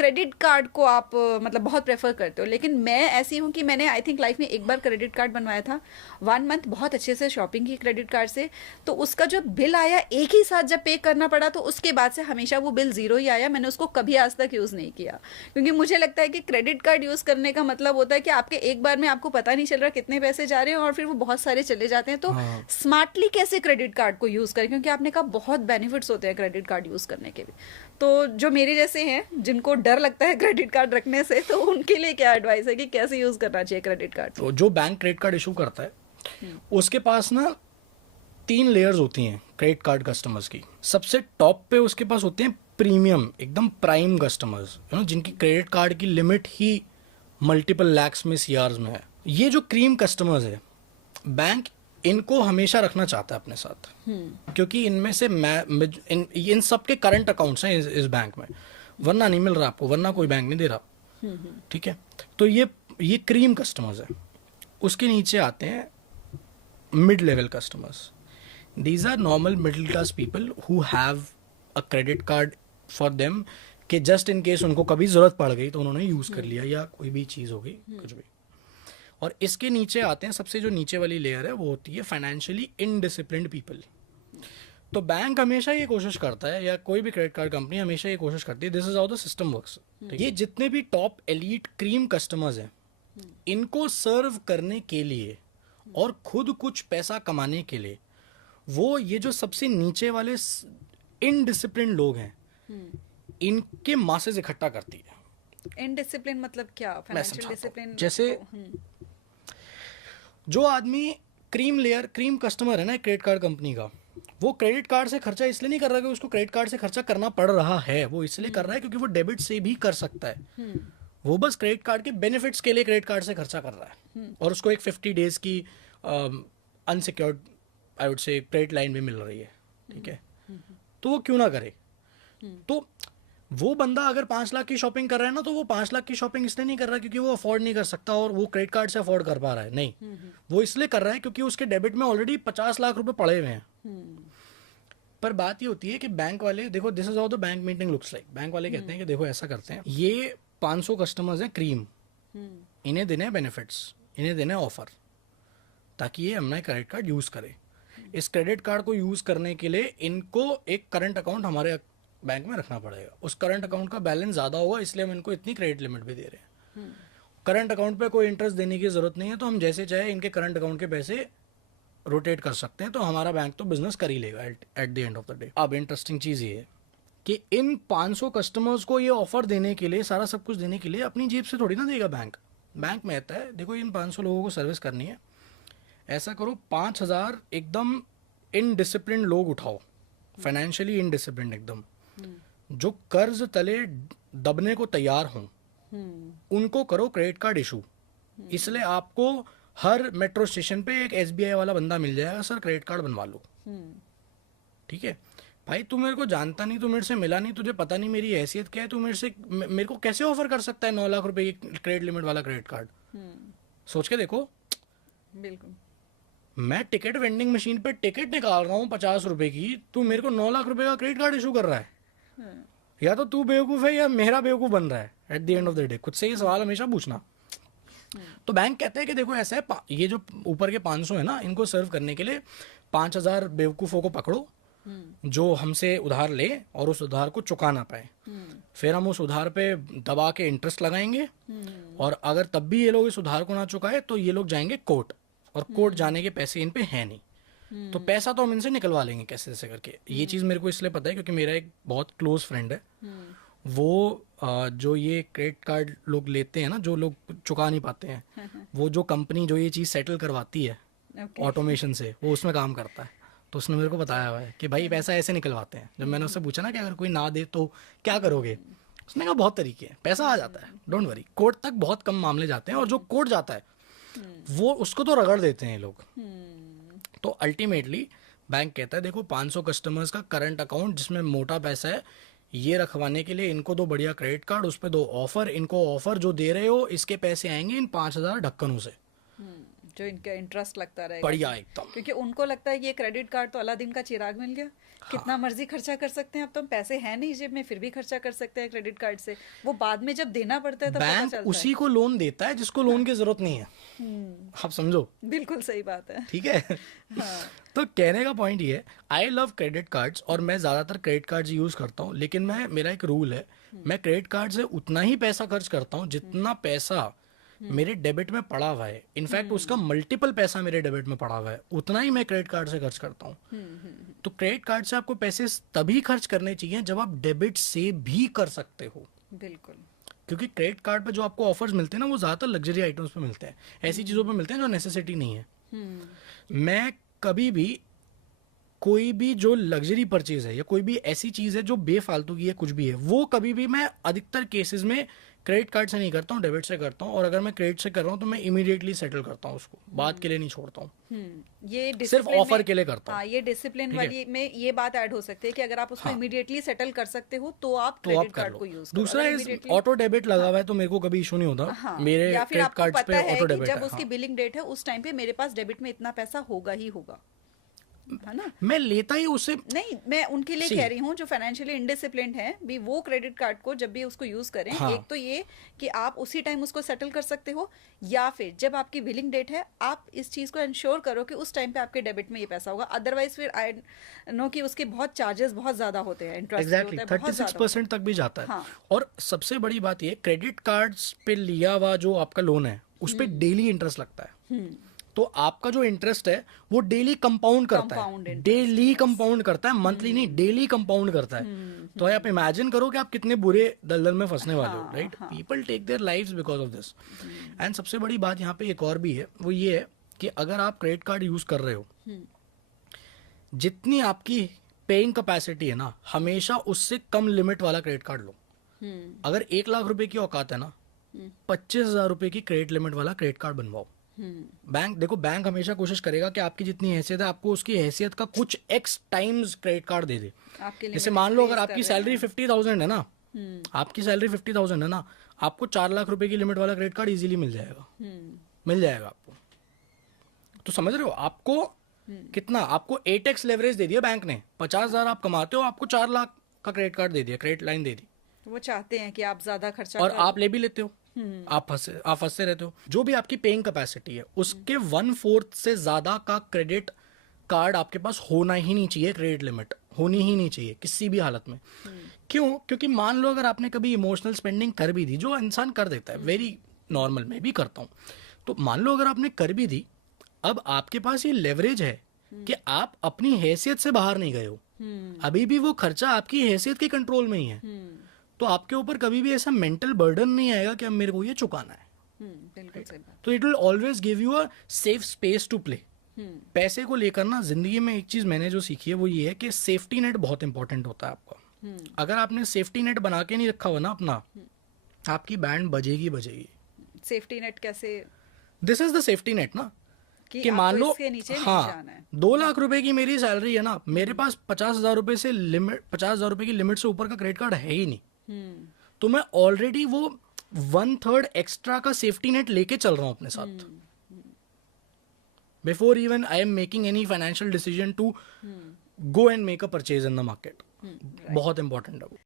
Credit card को आप मतलब बहुत प्रेफर करते हो, लेकिन मैं ऐसी हूँ कि मैंने आई थिंक लाइफ में एक बार क्रेडिट कार्ड बनवाया था। 1 मंथ बहुत अच्छे से शॉपिंग की क्रेडिट कार्ड से, तो उसका जो बिल आया एक ही साथ जब पे करना पड़ा, तो उसके बाद से हमेशा वो बिल ज़ीरो ही आया। मैंने उसको कभी आज तक यूज़ नहीं किया, क्योंकि मुझे लगता है कि क्रेडिट कार्ड यूज़ करने का मतलब होता है कि आपके एक बार में आपको पता नहीं चल रहा कितने पैसे जा रहे हैं और फिर वो बहुत सारे चले जाते हैं। तो हाँ। स्मार्टली कैसे क्रेडिट कार्ड को यूज़ करें, क्योंकि आपने कहा बहुत बेनिफिट्स होते हैं क्रेडिट कार्ड यूज़ करने के भी। तो जो मेरे जैसे हैं जिनको डर लगता है क्रेडिट कार्ड रखने से, तो उनके लिए क्या एडवाइस है कि कैसे यूज़ करना चाहिए क्रेडिट कार्ड? तो जो बैंक क्रेडिट कार्ड इशू करता है उसके पास ना 3 लेयर्स होती हैं क्रेडिट कार्ड कस्टमर्स की। सबसे टॉप पे उसके पास होते हैं प्रीमियम एकदम प्राइम कस्टमर्स, जिनकी क्रेडिट कार्ड की लिमिट ही मल्टीपल लैक्स में, सीआर्स में है। ये जो क्रीम कस्टमर्स है, बैंक इनको हमेशा रखना चाहता है अपने साथ, क्योंकि इनमें से इन सब के करंट अकाउंट्स हैं इस बैंक में, वरना नहीं मिल रहा आपको, वरना कोई बैंक नहीं दे रहा। ठीक है, तो ये क्रीम कस्टमर्स है। उसके नीचे आते हैं mid level customers. These are normal middle class people who have a credit card for them, कि जस्ट इन केस उनको कभी ज़रूरत पड़ गई तो उन्होंने यूज़ कर लिया, या कोई भी चीज़ हो गई, कुछ भी। और इसके नीचे आते हैं, सबसे जो नीचे वाली लेयर है वो होती है फाइनेंशियली इनडिसिप्लिन्ड पीपल। तो बैंक हमेशा ये कोशिश करता है, या कोई भी क्रेडिट कार्ड कंपनी हमेशा ये कोशिश करती है, this is how the system works. ये जितने भी टॉप एलीट क्रीम कस्टमर्स हैं, इनको सर्व करने के लिए और खुद कुछ पैसा कमाने के लिए, वो ये जो सबसे नीचे वाले इनडिसिप्लिन लोग हैं, इनके मासेस इकट्ठा करती है। इनडिसिप्लिन मतलब क्या? मैं फाइनेंशियल समझाता हूँ। डिसिप्लिन जैसे जो आदमी क्रीम कस्टमर है ना क्रेडिट कार्ड कंपनी का, वो क्रेडिट कार्ड से खर्चा इसलिए नहीं कर रहा कि उसको क्रेडिट कार्ड से खर्चा करना पड़ रहा है, वो इसलिए कर रहा है क्योंकि वो डेबिट से भी कर सकता है। वो बस क्रेडिट कार्ड के बेनिफिट्स के लिए क्रेडिट कार्ड से खर्चा कर रहा है, और उसको एक 50 डेज की unsecured I would say credit line भी मिल रही है। ठीक है, तो वो क्यों ना करे? तो वो बंदा अगर 5 लाख की शॉपिंग कर रहा है ना, तो वो 5 लाख की शॉपिंग इसलिए नहीं कर रहा क्योंकि वो अफोर्ड नहीं कर सकता और वो क्रेडिट कार्ड से अफोर्ड कर पा रहा है, नहीं, वो इसलिए कर रहा है क्योंकि उसके डेबिट में ऑलरेडी 50 लाख रुपए पड़े हुए हैं। पर बात ये होती है कि बैंक वाले, देखो this is how the bank meeting looks like. Bank वाले कहते हैं कि देखो ऐसा करते हैं, ये 500 कस्टमर्स हैं क्रीम, इन्हें देने हैं बेनिफिट्स, इन्हें देने हैं ऑफर, ताकि ये अपना क्रेडिट कार्ड यूज़ करे। इस क्रेडिट कार्ड को यूज़ करने के लिए इनको एक करंट अकाउंट हमारे बैंक में रखना पड़ेगा। उस करंट अकाउंट का बैलेंस ज़्यादा होगा, इसलिए हम इनको इतनी क्रेडिट लिमिट भी दे रहे हैं। करंट अकाउंट पे कोई इंटरेस्ट देने की ज़रूरत नहीं है, तो हम जैसे चाहे इनके करंट अकाउंट के पैसे रोटेट कर सकते हैं, तो हमारा बैंक तो बिजनेस कर ही लेगा at the end of the day. अब इंटरेस्टिंग चीज़ ये है कि इन 500 कस्टमर्स को ये ऑफर देने के लिए, सारा सब कुछ देने के लिए अपनी जेब से थोड़ी ना देगा बैंक। बैंक में कहता है देखो इन 500 लोगों को सर्विस करनी है, ऐसा करो 5,000 एकदम इनडिसिप्लिन लोग उठाओ, फाइनेंशियली इनडिसिप्लिन एकदम, जो कर्ज तले दबने को तैयार हों, उनको करो क्रेडिट कार्ड इशू। इसलिए आपको हर मेट्रो स्टेशन पे एक एसबीआई वाला बंदा मिल जाएगा, सर क्रेडिट कार्ड बनवा लो। ठीक है भाई, तू मेरे को जानता नहीं, तू मेरे से मिला नहीं, तुझे पता नहीं मेरी हैसियत क्या है, तू मेरे को कैसे ऑफर कर सकता है 9 लाख रुपए की क्रेडिट लिमिट वाला क्रेडिट कार्ड? सोच के देखो। बिल्कुल। मैं टिकट वेंडिंग मशीन पे टिकट निकाल रहा हूँ 50 रुपए की, तू मेरे को 9 लाख रुपए का क्रेडिट कार्ड इशू कर रहा है। या तो तू बेवकूफ़ है या मेरा बेवकूफ़ बन रहा है। At the end of the day खुद से ये सवाल हमेशा पूछना। तो बैंक कहते हैं कि देखो ऐसा है, ये जो ऊपर के 500 है ना, इनको सर्व करने के लिए 5,000 बेवकूफ़ों को पकड़ो जो हमसे उधार ले और उस उधार को चुका ना पाए। फिर हम उस उधार पे दबा के इंटरेस्ट लगाएंगे, और अगर तब भी ये लोग इस उधार को ना चुकाए तो ये लोग जाएंगे कोर्ट, और कोर्ट जाने के पैसे इन पे हैं नहीं, तो पैसा तो हम इनसे निकलवा लेंगे कैसे कैसे करके। ये चीज़ मेरे को इसलिए पता है क्योंकि मेरा एक बहुत क्लोज फ्रेंड है, वो जो ये क्रेडिट कार्ड लोग लेते हैं ना, जो लोग चुका नहीं पाते हैं, वो जो कंपनी जो ये चीज़ सेटल करवाती है ऑटोमेशन से, वो उसमें काम करता है। तो उसने मेरे को बताया हुआ है कि भाई पैसा ऐसे निकलवाते हैं। जब मैंने उससे पूछा ना कि अगर कोई ना दे तो क्या करोगे, उसने कहा बहुत तरीके हैं, पैसा आ जाता है, डोंट वरी। कोर्ट तक बहुत कम मामले जाते हैं, और जो कोर्ट जाता है वो उसको तो रगड़ देते हैं लोग। तो अल्टीमेटली बैंक कहता है देखो 500 कस्टमर्स का करंट अकाउंट जिसमें मोटा पैसा है, ये रखवाने के लिए इनको दो बढ़िया क्रेडिट कार्ड, उस पर दो ऑफर, इनको ऑफर जो दे रहे हो इसके पैसे आएंगे इन 5,000 ढक्कनों से। जो इनका इंटरेस्ट लगता रहेगा, बढ़िया एकदम। क्योंकि उनको लगता है कि ये क्रेडिट कार्ड तो अलादीन का चिराग मिल गया, कितना मर्जी खर्चा कर सकते हैं, अब तो हम पैसे हैं नहीं जेब में फिर भी खर्चा कर सकते हैं क्रेडिट कार्ड से। वो बाद में जब देना पड़ता है तब पता बैंक चलता उसी को लोन देता है जिसको लोन की जरूरत नहीं है, आप समझो। है। बिल्कुल सही बात है। ठीक है। तो कहने का पॉइंट ये है, आई लव क्रेडिट कार्ड्स और मैं ज़्यादातर क्रेडिट कार्ड्स यूज़ करता हूँ, लेकिन मेरा एक रूल है, मैं क्रेडिट कार्ड से उतना ही पैसा खर्च करता हूँ जितना पैसा मेरे डेबिट में पड़ा हुआ है। इनफैक्ट उसका मल्टीपल पैसा मेरे डेबिट में पड़ा हुआ है, उतना ही मैं क्रेडिट कार्ड से खर्च करता हूँ। तो क्रेडिट कार्ड से आपको पैसे तभी खर्च करने चाहिए जब आप डेबिट से भी कर सकते हो। बिल्कुल। क्योंकि क्रेडिट कार्ड पे जो आपको ऑफर्स मिलते हैं ना, वो ज़्यादातर लग्जरी आइटम्स पे मिलते हैं, ऐसी चीज़ों पे मिलते हैं जो नेसेसिटी नहीं है। मैं कभी भी कोई भी जो लग्जरी परचेज है या कोई भी ऐसी चीज़ है जो बेफालतू की है, कुछ भी है, वो कभी भी मैं अधिकतर केसेस में क्रेडिट कार्ड से नहीं करता हूँ, डेबिट से करता हूँ। और अगर मैं क्रेडिट से कर रहा हूँ तो मैं इमीडिएटली सेटल करता हूँ उसको, बात के लिए नहीं छोड़ता हूँ, ये सिर्फ डिसिप्लिन ऑफर में, के लिए करता हूँ। हाँ, ये डिसिप्लिन ठीक है? वाली में ये बात ऐड हो सकती है कि अगर आप उसको हाँ। इमीडिएटली सेटल कर सकते हो तो आप तो आप क्रेडिट कर कार्ड लो। को यूज करो। दूसरा अगर इस immediately- ऑटो डेबिट लगा हुआ है तो मेरे को कभी इशू नहीं होता, हाँ, मेरे या फिर क्रेडिट आपको कार्ड्स पता पे है ऑटो कि डेबिट जब है। उसकी हाँ। बिलिंग डेट है उस टाइम पे मेरे पास डेबिट में इतना पैसा होगा ही होगा, है ना। मैं लेता ही उससे, नहीं, मैं उनके लिए See. कह रही हूँ जो फाइनेंशियली इंडिसिप्लिन्ड है भी, वो क्रेडिट कार्ड को जब भी उसको यूज करें, हाँ। एक तो ये कि आप उसी टाइम उसको सेटल कर सकते हो, या फिर जब आपकी बिलिंग डेट है आप इस चीज को इंश्योर करो कि उस टाइम पे आपके डेबिट में ये पैसा होगा। अदरवाइज फिर आई नो कि उसके बहुत चार्जेस बहुत ज्यादा होते हैं, इंटरेस्ट एग्जैक्टली होता है बहुत ज्यादा 36% तक भी जाता है। हाँ। और सबसे बड़ी बात ये, क्रेडिट कार्ड्स पे लिया हुआ जो आपका लोन है उस पे डेली इंटरेस्ट लगता है। तो आपका जो इंटरेस्ट है वो डेली कंपाउंड करता Compound है, interest, डेली कंपाउंड करता है, मंथली नहीं, डेली कंपाउंड करता है। तो आप इमेजिन करो कि आप कितने बुरे दलदल में फंसने वाले हो, right. People take their lives because of this. And सबसे बड़ी बात यहाँ पे एक और भी है, वो ये है कि अगर आप क्रेडिट कार्ड यूज कर रहे हो, जितनी आपकी पेइंग कैपेसिटी है ना, हमेशा उससे कम लिमिट वाला क्रेडिट कार्ड लो। अगर 1 लाख रुपए की औकात है ना, 25,000 रुपए की क्रेडिट लिमिट वाला क्रेडिट कार्ड बनवाओ। बैंक देखो, बैंक हमेशा कोशिश करेगा कि आपकी जितनी हैसियत है आपको उसकी हैसियत का कुछ एक्स टाइम्स क्रेडिट कार्ड दे दे। आपके लिए जैसे मान लो अगर आपकी सैलरी 50,000 है ना, आपकी सैलरी 50,000 है ना, आपको 4 लाख रुपए की लिमिट वाला क्रेडिट कार्ड इजीली मिल जाएगा, मिल जाएगा आपको। तो समझ रहे हो, आपको कितना, आपको 8x लेवरेज दे दिया बैंक ने, 50,000 आप कमाते हो, आपको 4 लाख का क्रेडिट कार्ड दे दिया, क्रेडिट लाइन दे दी, वो चाहते हैं कि आप ज्यादा खर्चा और करो। आप ले भी लेते हो, आप फंसते रहते हो। जो भी आपकी पेइंग कैपेसिटी है उसके 1/4 से ज्यादा का क्रेडिट कार्ड आपके पास होना ही नहीं चाहिए, क्रेडिट लिमिट होनी ही नहीं चाहिए किसी भी हालत में। क्यों? क्योंकि मान लो अगर आपने कभी इमोशनल स्पेंडिंग कर भी दी, जो इंसान कर देता है, वेरी नॉर्मल, मैं भी करता हूँ, तो मान लो अगर आपने कर भी दी, अब आपके पास ये लेवरेज है कि आप अपनी हैसियत से बाहर नहीं गए हो, अभी भी वो खर्चा आपकी हैसियत के कंट्रोल में ही है। तो आपके ऊपर कभी भी ऐसा मेंटल बर्डन नहीं आएगा कि अब मेरे को ये चुकाना है। बिल्कुल सही बात। तो it will always give you a safe space to play. पैसे को लेकर ना जिंदगी में एक चीज मैंने जो सीखी है वो ये है कि सेफ्टी नेट बहुत इंपॉर्टेंट होता है आपका। अगर आपने सेफ्टी नेट बना के नहीं रखा हुआ ना अपना, आपकी बैंड बजेगी बजेगी। सेफ्टी नेट कैसे? This is the safety net ना, कि मान लो इसके नीचे नहीं हाँ जाना है। 2 लाख रुपए की मेरी सैलरी है ना, मेरे पास 50,000 रुपए से लिमिट, 50,000 रुपए की लिमिट से ऊपर का क्रेडिट कार्ड है ही नहीं, तो मैं ऑलरेडी वो 1/3 एक्स्ट्रा का सेफ्टी नेट लेके चल रहा हूं अपने साथ, before even I am making any financial decision to go and make a purchase in the market. बहुत इंपॉर्टेंट है वो।